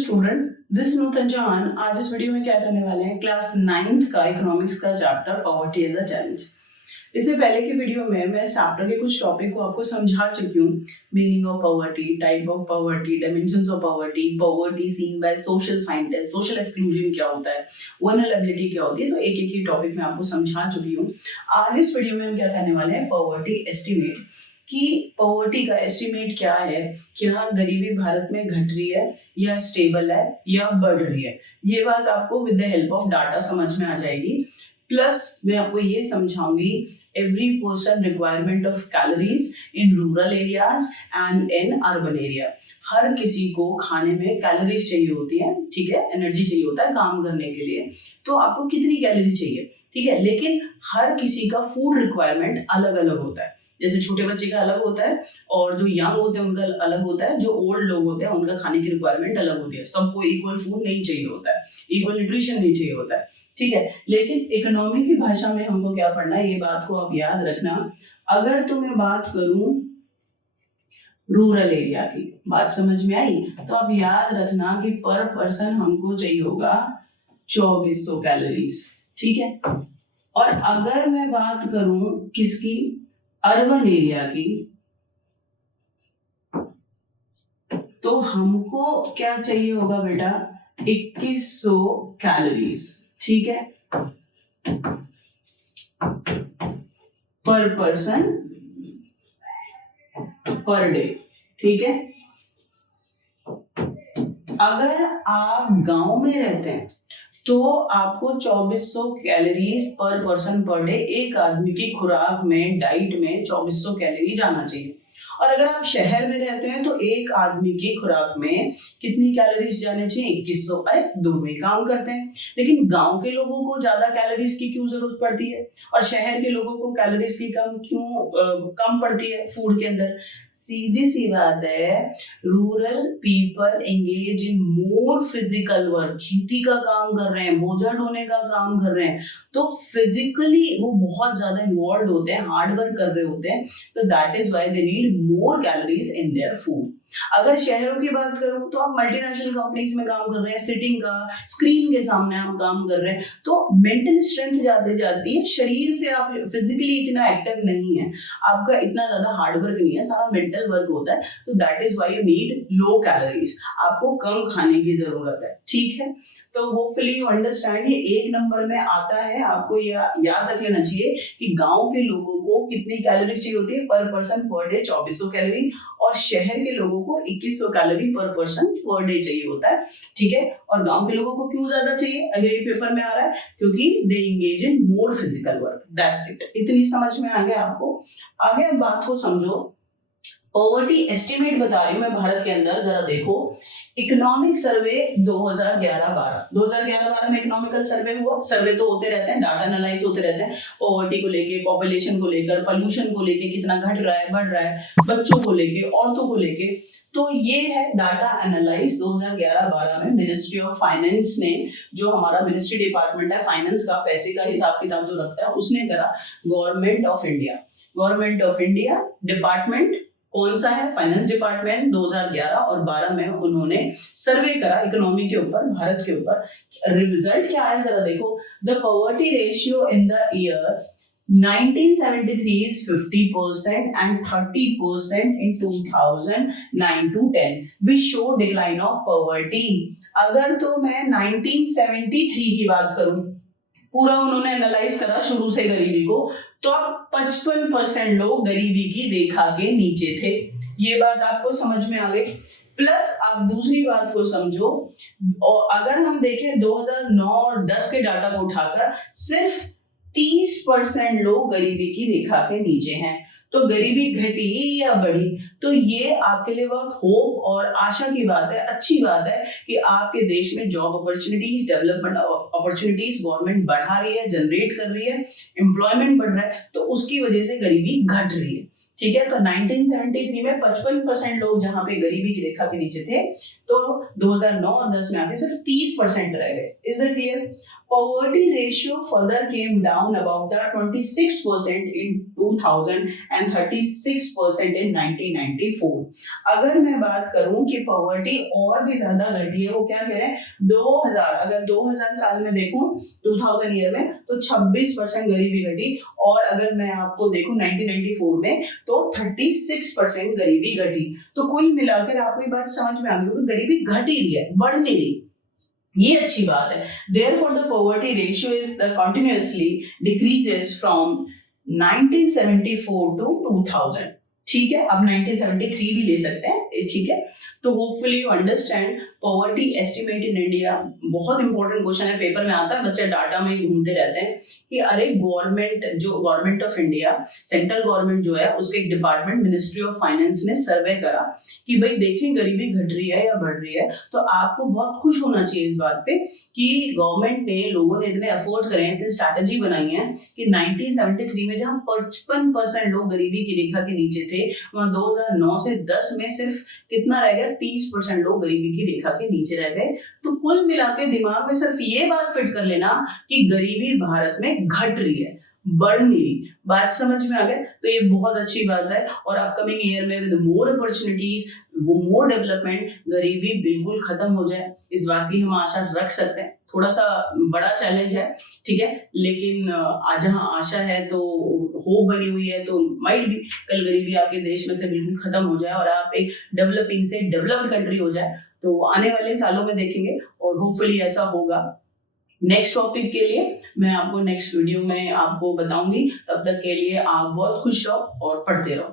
Student, this नूतन जहान। आज इस वीडियो में क्या करने वाले हैं, क्लास 9th का इकोनॉमिक्स का chapter poverty as a challenge. इससे पहले की वीडियो में मैं चैप्टर के कुछ टॉपिक को आपको समझा चुकी हूँ। Meaning of poverty, type of poverty, dimensions of poverty, poverty seen by social scientist, social exclusion क्या होता है, वल्नरेबिलिटी क्या होती है। तो एक एक ही टॉपिक मैं आपको समझा चुकी हूँ। आज इस वीडियो में हम क्या करने वाले हैं, पॉवर्टी एस्टिमेट कि पॉवर्टी का एस्टिमेट क्या है, क्या गरीबी भारत में घट रही है या स्टेबल है या बढ़ रही है। ये बात आपको with the help of data समझ में आ जाएगी। प्लस मैं आपको ये समझाऊंगी every person requirement of calories in rural areas and in urban area. हर किसी को खाने में कैलोरीज चाहिए होती है, ठीक है, एनर्जी चाहिए होता है काम करने के लिए। तो आपको कितनी कैलोरी चाहिए, ठीक है, लेकिन हर किसी का फूड रिक्वायरमेंट अलग अलग होता है। जैसे छोटे बच्चे का अलग होता है और जो यंग होते हैं उनका अलग होता है, जो ओल्ड लोग होते हैं उनका खाने की रिक्वायरमेंट अलग होती है। सबको इक्वल फूड नहीं चाहिए होता है, इक्वल न्यूट्रिशन नहीं चाहिए होता है, ठीक है। लेकिन इकोनॉमी की भाषा में हमको क्या पढ़ना है, ये बात को आप याद रखना। अगर तुम्हें बात करूं रूरल एरिया की, बात समझ में आई, तो आप याद रखना कि पर पर्सन हमको चाहिए होगा 2400 कैलोरीज, ठीक है। और अगर मैं बात करूं किसकी, अर्बन एरिया की, तो हमको क्या चाहिए होगा बेटा, 2100 कैलोरीज, ठीक है, पर पर्सन पर डे, ठीक है। अगर आप गांव में रहते हैं तो आपको 2400 कैलोरीज पर पर्सन पर डे, एक आदमी की खुराक में, डाइट में 2400 कैलोरी जाना चाहिए। और अगर आप शहर में रहते हैं तो एक आदमी की खुराक में कितनी कैलोरीज जाने चाहिए, 2100। अरे दोनों ही काम करते हैं, लेकिन गांव के लोगों को ज्यादा कैलोरीज की क्यों जरूरत पड़ती है और शहर के लोगों को कैलोरीज की कम पड़ती है फूड के अंदर। सीधी सी बात है, rural people engage in more physical work, खेती का काम कर रहे हैं, बोझा ढोने का काम कर रहे हैं, तो फिजिकली वो बहुत ज्यादा इन्वॉल्व होते हैं, हार्ड वर्क कर रहे होते हैं। तो that is why they need more calories in their food. अगर शहरों की बात करूं तो आप मल्टीनेशनल कंपनीज में काम कर रहे हैं, सिटिंग का स्क्रीन के सामने आप काम कर रहे हैं, तो मेंटल स्ट्रेंथ जाती जाती है, शरीर से आप फिजिकली इतना एक्टिव नहीं है, आपका इतना ज्यादा हार्ड वर्क नहीं है, सारा मेंटल वर्क होता है। तो that is why you need low calories, आपको कम खाने की जरूरत है, ठीक है। तो होपफुली यू अंडरस्टैंड, ये एक नंबर में आता है। आपको याद रख लेना चाहिए कि गांव के लोगों को कितनी कैलोरी चाहिए होती है पर पर्सन पर डे, 2400 कैलोरी, और शहर के लोगों को 2100 कैलोरी पर पर्सन पर डे चाहिए होता है, ठीक है। और गांव के लोगों को क्यों ज्यादा चाहिए, अगर ये पेपर में आ रहा है, क्योंकि they engage in more physical work, that's it. इतनी समझ में आ गया आपको। आगे बात को समझो। पॉवर्टी एस्टिमेट बता रही हूं मैं भारत के अंदर, जरा देखो। इकोनॉमिक सर्वे 2011-12 में इकोनॉमिकल सर्वे हुआ। सर्वे तो होते रहते हैं, डाटा एनालाइज होते रहते हैं, पॉवर्टी को लेके, पॉपुलेशन को लेकर, पोल्यूशन को लेके, कितना घट रहा है, बढ़ रहा है, बच्चों को लेके, औरतों को लेके। तो ये है डाटा एनालाइज 2011-12 में मिनिस्ट्री ऑफ फाइनेंस ने, जो हमारा मिनिस्ट्री डिपार्टमेंट है फाइनेंस का, पैसे का हिसाब किताब जो रखता है, उसने करा। गवर्नमेंट ऑफ इंडिया डिपार्टमेंट कौन सा है, फाइनेंस डिपार्टमेंट, 2011 और 12 में उन्होंने सर्वे करा इकोनॉमी के ऊपर, भारत के ऊपर। रिजल्ट क्या है जरा देखो। The poverty ratio in the year 1973 is 50% and 30% in 2009-10 which show decline of poverty। अगर तो मैं 1973 की बात करूं, पूरा उन्होंने एनालाइज करा शुरू से गरीबी को, तो अब 55% लोग गरीबी की रेखा के नीचे थे। ये बात आपको समझ में आ गई। प्लस आप दूसरी बात को समझो, और अगर हम देखें 2009 और 10 के डाटा को उठाकर, सिर्फ 30% लोग गरीबी की रेखा के नीचे हैं। तो गरीबी घटी या बढ़ी, तो ये आपके लिए बहुत होप और आशा की बात है, अच्छी बात है कि आपके देश में job opportunities, development opportunities government बढ़ा रही है, जनरेट कर रही है, एम्प्लॉयमेंट बढ़ रहा है, तो उसकी वजह से गरीबी घट रही है, ठीक है। तो 1973 में 55% लोग जहां पे गरीबी की रेखा के नीचे थे, तो 2009 और 10 में आके सिर्फ 30% रह गए। Is it clear? poverty ratio further came down about the 26% in 2000 and 36% in 1994. अगर मैं बात करूं कि पॉवर्टी और भी ज्यादा घटी है, वो क्या कह रहे हैं 2000, अगर 2000 साल में देखूं 2000 ईयर में तो 26% गरीबी घटी, और अगर मैं आपको देखूं 1994 में तो 36% गरीबी घटी। तो कुल मिलाकर आपको ये बात समझ में आ गई कि गरीबी घट ही रही है, बढ़ नहीं रही। ये अच्छी बात है। Therefore, the poverty ratio is the continuously decreases from 1974 to 2000. ठीक है, अब 1973 भी ले सकते हैं, ठीक है। तो hopefully you understand poverty estimate in India. बहुत इंपॉर्टेंट क्वेश्चन है, पेपर में आता है, बच्चे डाटा में घूमते रहते हैं कि अरे government of India, central government जो है उसके एक डिपार्टमेंट मिनिस्ट्री ऑफ फाइनेंस ने सर्वे करा कि भाई देखिए गरीबी घट रही है या बढ़ रही है। तो आपको बहुत खुश होना चाहिए इस बात पे कि गवर्नमेंट ने, लोगों ने इतने एफर्ट करे हैं, इतनी स्ट्रैटेजी बनाई है कि 1973 में जहां 55% लोग गरीबी की रेखा के नीचे थे, वहां 2009 से 10 में सिर्फ कितना रह गया, 30% लोग गरीबी की रेखा के नीचे रह गए। तो कुल मिलाकर दिमाग में सिर्फ ये बात फिट कर लेना कि गरीबी भारत में घट रही है, बढ़ नहीं रही। बात समझ में आ गया? तो ये बहुत अच्छी बात है, और अपकमिंग ईयर में विद मोर अपॉर्चुनिटीज, वो मोर डेवलपमेंट, गरीबी बिल्कुल खत्म हो जाए, इस बात की हम आशा रख सकते हैं। थोड़ा सा बड़ा चैलेंज है, ठीक है, लेकिन जहाँ आशा है तो होप बनी हुई है, तो माइट भी कल गरीबी आपके देश में से बिल्कुल खत्म हो जाए और आप एक डेवलपिंग से डेवलप्ड कंट्री हो जाए। तो आने वाले सालों में देखेंगे और होपफुली ऐसा होगा। नेक्स्ट टॉपिक के लिए मैं आपको नेक्स्ट वीडियो में आपको बताऊंगी। तब तक के लिए आप बहुत खुश रहो और पढ़ते रहो।